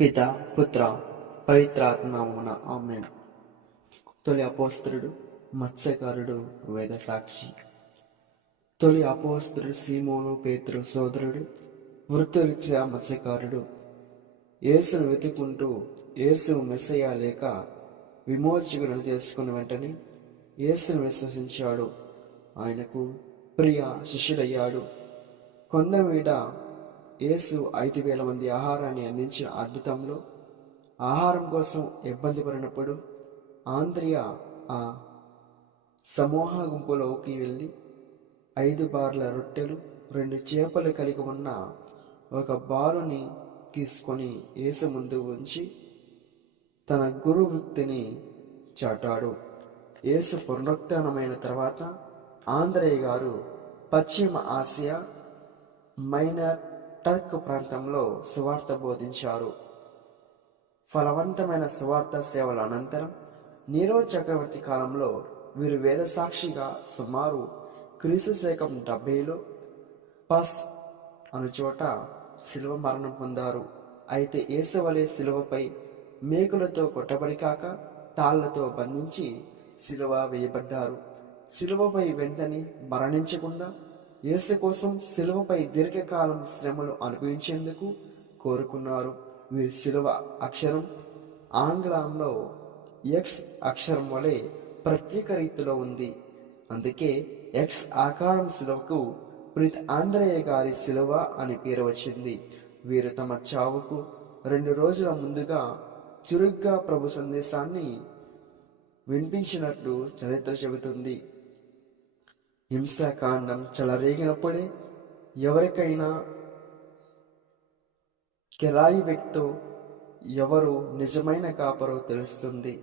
పిత పుత్ర పవిత్రాత్మమున ఆమేన్. తొలి అపోస్తలుడు మత్స్యకారుడు వేద సాక్షి. తొలి అపోస్తలుడు సీమోను పేతురు సోదరుడు వృత్తిరీత్యా మత్స్యకారుడు. యేసును వెతుకుంటూ యేసు మెస్సయ్య లేక విమోచకుడని తెలుసుకున్న వెంటనే యేసును విశ్వసించాడు. ఆయనకు ప్రియ శిష్యుడయ్యాడు. కొండ మీద యేసు 5,000 మంది ఆహారాన్ని అందించిన అద్భుతంలో ఆహారం కోసం ఇబ్బంది పడినప్పుడు ఆంద్రియ ఆ సమూహ గుంపులోకి వెళ్ళి 5 బార్ల రొట్టెలు 2 చేపలు కలిగి ఉన్న ఒక బాలుని తీసుకొని యేసు ముందు ఉంచి తన గురు వృత్తిని చాటాడు. యేసు పునరుత్థానమైన తర్వాత ఆంద్రయ్య గారు పశ్చిమ ఆసియా మైనర్ టర్క్ ప్రాంతంలో సువార్త బోధించారు. ఫలవంతమైన సువార్త సేవల అనంతరం నీరో చక్రవర్తి కాలంలో వీరు వేద సాక్షిగా సుమారు క్రీస్తు శకం 70లో పస్ అను చోట శిలువ మరణం పొందారు. అయితే యేసు వలె శిలువపై మేకులతో కొట్టబడి కాక తాళ్లతో బంధించి శిలువ వేయబడ్డారు. శిలువపై వెంటనే మరణించకుండా యేసు కోసం శిలువపై దీర్ఘకాలం శ్రమలు అనుభవించేందుకు కోరుకున్నారు. వీరి శిలువ అక్షరం ఆంగ్లంలో ఎక్స్ అక్షరం వలె ప్రత్యేక రీతిలో ఉంది. అందుకే ఎక్స్ ఆకారం శిలువకు ప్రీత్ ఆంద్రయ్య గారి శిలువ అని పేరు వచ్చింది. వీరు తమ చావుకు 2 రోజుల ముందుగా చురుగ్గా ప్రభు సందేశాన్ని వినిపించినట్లు చరిత్ర చెబుతుంది. హింసాకాండం చెలరేగినప్పుడే ఎవరికైనా కిరాయి వ్యక్తో ఎవరు నిజమైన కాపరో తెలుస్తుంది.